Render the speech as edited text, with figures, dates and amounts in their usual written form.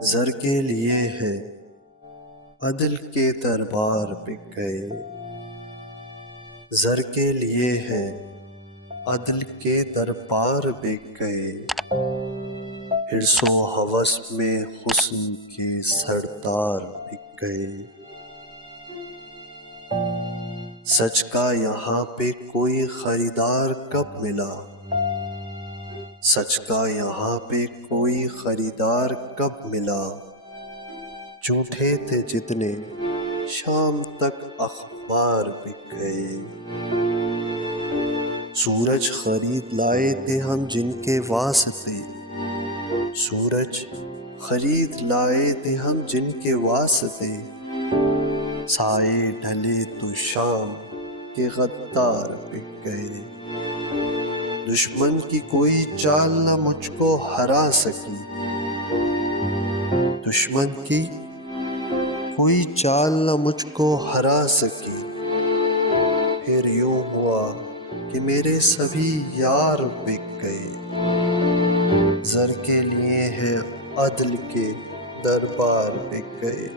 زر کے لیے ہے عدل کے دربار بک گئے، زر کے لیے ہے عدل کے دربار بک گئے، حرص و ہوس میں حسن کے سردار بک گئے۔ سچ کا یہاں پہ کوئی خریدار کب ملا، سچ کا یہاں پہ کوئی خریدار کب ملا، جھوٹے تھے جتنے شام تک اخبار بک گئے۔ سورج خرید لائے تھے ہم جن کے واسطے، سورج خرید لائے تھے ہم جن کے واسطے، سائے ڈھلے تو شام کے غدار بک گئے۔ دشمن کی کوئی چال نہ مجھ کو ہرا سکی، دشمن کی کوئی چال نہ مجھ کو ہرا سکی، پھر یوں ہوا کہ میرے سبھی یار بک گئے۔ زر کے لیے ہے عدل کے دربار بک گئے۔